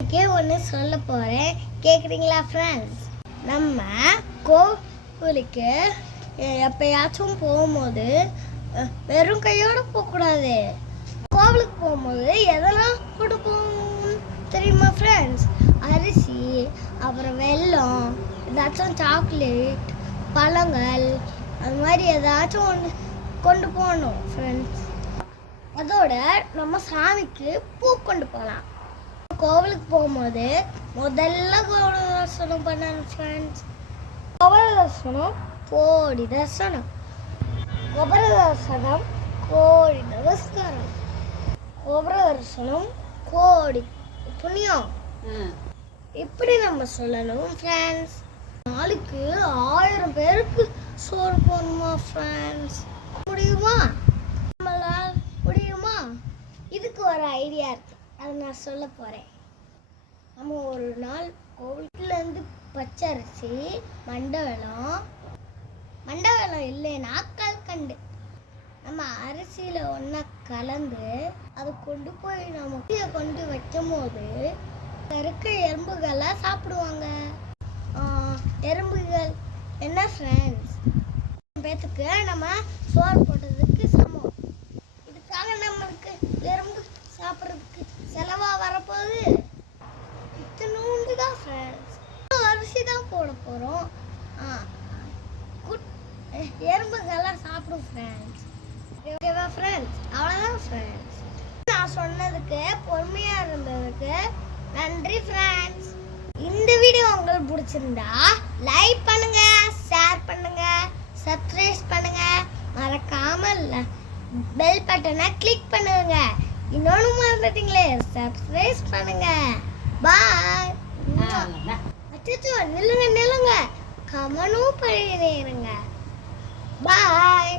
இன்னைக்கு ஒன்று சொல்ல போகிறேன் கேட்குறீங்களா ஃப்ரெண்ட்ஸ் நம்ம கோவிலுக்கு எப்போயாச்சும் எப்பயாச்சும் போகும்போது வெறும் கையோடு போகக்கூடாது. கோவிலுக்கு போகும்போது எதெல்லாம் கொண்டு போகணும் தெரியுமா ஃப்ரெண்ட்ஸ் அரிசி அப்புறம் வெல்லம் ஏதாச்சும் சாக்லேட் பழங்கள் அது மாதிரி ஏதாச்சும் ஒன்று கொண்டு போகணும் ஃப்ரெண்ட்ஸ் அதோட நம்ம சாமிக்கு பூ கொண்டு போகலாம். கோவிலுக்கு போகும்போது முதல்ல கோவில் தரிசனம் பண்ணணும் ஃப்ரெண்ட்ஸ் கோவில் தரிசனம் கோடி தரிசனம். கோபுர தரிசனம் கோடி நமஸ்காரம். கோபுர தரிசனம் கோடி புண்ணியம். இப்படி நம்ம சொல்லணும் ஃப்ரெண்ட்ஸ் நாளைக்கு ஆயிரம் பேருக்கு சோறு போடணுமா ஃப்ரெண்ட்ஸ் முடியுமா? நம்மளால் முடியுமா? இதுக்கு ஒரு ஐடியா இருக்கு. அதை நான் சொல்ல போகிறேன் நம்ம ஒரு நாள் கோவிலேருந்து பச்சரிசி மண்டவெல்லாம் மண்டவெல்லாம் இல்லைன்னா கல்கண்டு. நம்ம அரிசியில் ஒன்றா கலந்து அதை கொண்டு போய் நம்ம கீழே கொண்டு வைக்கும் போது இருக்க எறும்புகள்லாம் சாப்பிடுவாங்க எறும்புகள். என்ன ஃப்ரெண்ட்ஸ் பேத்துக்கு நம்ம சோறு போட்டது போட போகிறோம் எறும்புகள்லாம் சாப்பிடும் ஃப்ரெண்ட்ஸ் ஓகேவா ஃப்ரெண்ட்ஸ் அவ்வளோதான் ஃப்ரெண்ட்ஸ் நான் சொன்னதுக்கு பொறுமையாக இருந்ததுக்கு நன்றி ஃப்ரெண்ட்ஸ் இந்த வீடியோ உங்களுக்கு பிடிச்சிருந்தா லைக் பண்ணுங்க ஷேர் பண்ணுங்க சப்ஸ்கிரைப் பண்ணுங்க. மறக்காம பெல் பட்டனை கிளிக் பண்ணுங்க. இன்னொன்று மறந்துட்டீங்களே சப்ஸ்கிரைப் பண்ணுங்க. பாய் அச்சோ நில்லுங்க நில்லுங்க. கமனும் பழைய நேருங்க பாய்